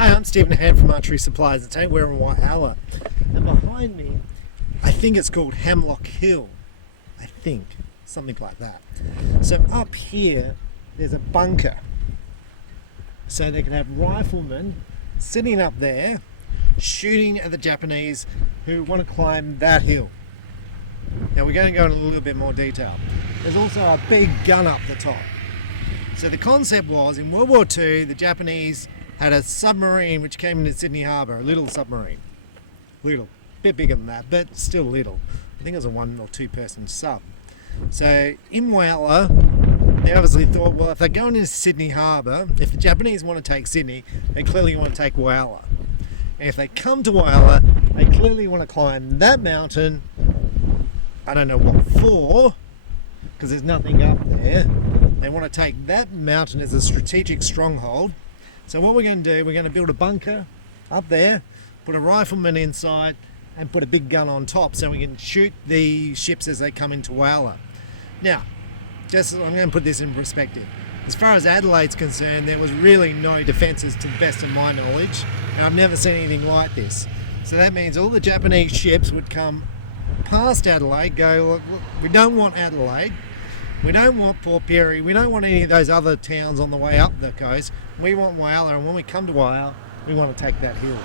Hi, I'm Stephen Hand from Archery Supplies. Today we're in Whyalla, and behind me, I think it's called Hemlock Hill. I think, something like that. So up here, there's a bunker. So they can have riflemen sitting up there, shooting at the Japanese who want to climb that hill. Now we're going to go in a little bit more detail. There's also a big gun up the top. So the concept was, in World War II, the Japanese had a submarine which came into Sydney Harbour, a little submarine. Little, bit bigger than that, but still little. I think it was a 1 or 2 person sub. So in Whyalla, they obviously thought, well, if they're going into Sydney Harbour, if the Japanese want to take Sydney, they clearly want to take Whyalla. And if they come to Whyalla, they clearly want to climb that mountain. I don't know what for, because there's nothing up there. They want to take that mountain as a strategic stronghold. So what we're going to do, we're going to build a bunker up there, put a rifleman inside, and put a big gun on top so we can shoot the ships as they come into Whyalla. Now, I'm going to put this in perspective. As far as Adelaide's concerned, there was really no defences to the best of my knowledge, and I've never seen anything like this. So that means all the Japanese ships would come past Adelaide, go, look, we don't want Adelaide, we don't want Port Pirie, we don't want any of those other towns on the way up the coast, we want Whyalla, and when we come to Whyalla, we want to take that hill.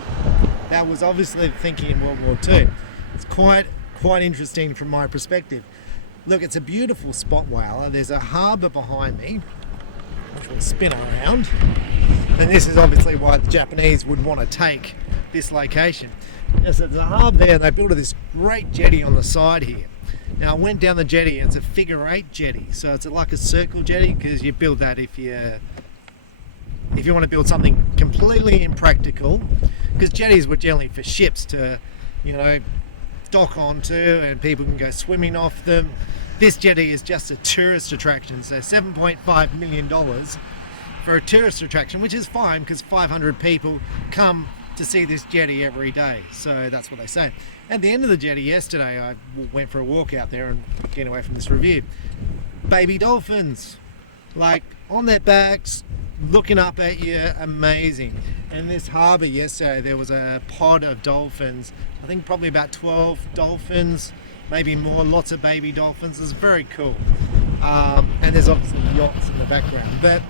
That was obviously the thinking in World War II. It's quite interesting from my perspective. Look, it's a beautiful spot, Whyalla. There's a harbour behind me, which will spin around, and this is obviously why the Japanese would want to take this location. Yes, there's a harbour there, and they built this great jetty on the side here. Now I went down the jetty, it's a figure 8 jetty, so it's like a circle jetty, because you build that if you want to build something completely impractical, because jetties were generally for ships to, dock onto, and people can go swimming off them. This jetty is just a tourist attraction, so $7.5 million for a tourist attraction, which is fine because 500 people come to see this jetty every day, so that's what they say. At the end of the jetty yesterday, I went for a walk out there and getting away from this review. Baby dolphins, like on their backs, looking up at you, amazing. And this harbour yesterday, there was a pod of dolphins, I think probably about 12 dolphins, maybe more, lots of baby dolphins. It's very cool. And there's obviously yachts in the background, but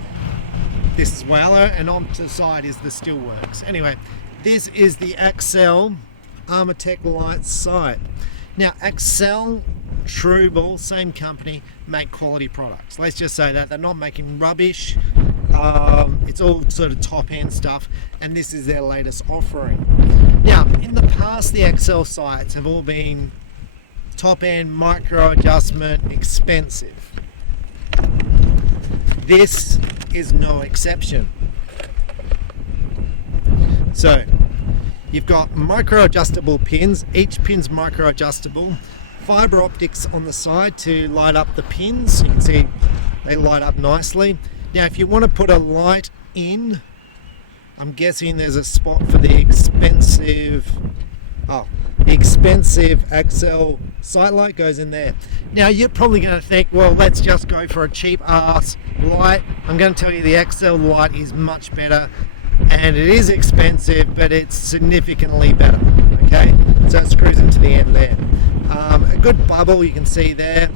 this is Whyalla, and on to the side is the steelworks. Anyway, this is the Axcel Armortech Lite site. Now, Axcel, Trueball, same company, make quality products. Let's just say that they're not making rubbish. It's all sort of top-end stuff, and this is their latest offering. Now, in the past, the Axcel sites have all been top-end, micro adjustment, expensive. This is no exception. So, you've got micro adjustable pins, each pin's micro adjustable, fibre optics on the side to light up the pins. You can see they light up nicely. Now if you want to put a light in, I'm guessing there's a spot for the expensive Axcel sight light goes in there. Now you're probably going to think, well, let's just go for a cheap ass light. I'm going to tell you the Axcel light is much better, and it is expensive, but it's significantly better. Okay, so it screws into the end there. A good bubble you can see there.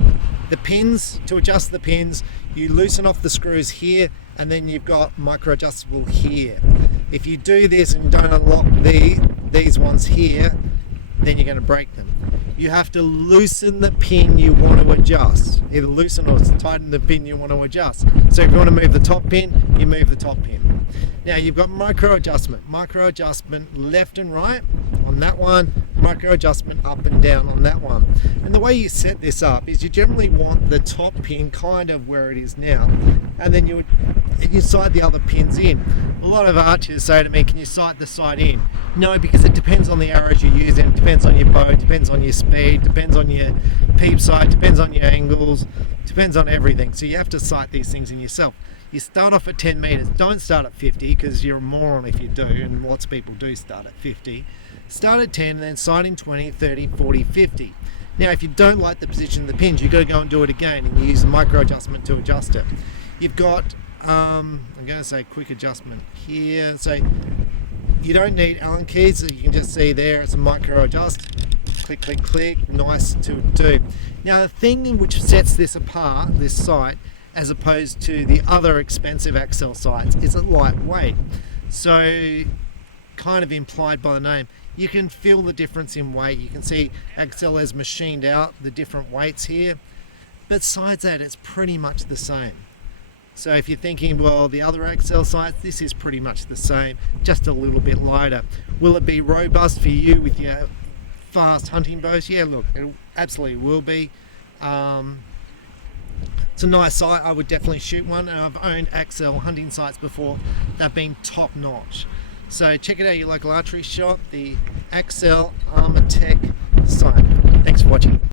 The pins, to adjust the pins, you loosen off the screws here, and then you've got micro adjustable here. If you do this and don't unlock these ones here, then you're going to break them. You have to loosen the pin you want to adjust. Either loosen or tighten the pin you want to adjust. So if you want to move the top pin, you move the top pin. Now you've got micro adjustment left and right on that one, micro adjustment up and down on that one. And the way you set this up is you generally want the top pin kind of where it is now, and then you sight the other pins in. A lot of archers say to me, can you sight the sight in? No, because it depends on the arrows you're using, it depends on your bow, it depends on your speed, depends on your peep sight, depends on your angles, depends on everything. So you have to sight these things in yourself. You start off at 10 meters. Don't start at 50, because you're a moron if you do, and lots of people do start at 50. Start at 10 and then sight in 20, 30, 40, 50. Now if you don't like the position of the pins, you've got to go and do it again, and you use the micro adjustment to adjust it. You've got I'm going to say quick adjustment here. So You don't need Allen keys, as you can just see there, it's a micro adjust. Click, click, click, nice to do. Now the thing which sets this apart, this sight, as opposed to the other expensive Axcel sights, is it's lightweight. So, kind of implied by the name, you can feel the difference in weight. You can see Axcel has machined out the different weights here, but besides that, it's pretty much the same. So if you're thinking, well, the other Axcel sights, this is pretty much the same, just a little bit lighter. Will it be robust for you with your fast hunting bows? Yeah, look, it absolutely will be. It's a nice sight. I would definitely shoot one, and I've owned Axcel hunting sights before. They've been top notch. So check it out at your local archery shop, the Axcel Armortech sight. Thanks for watching.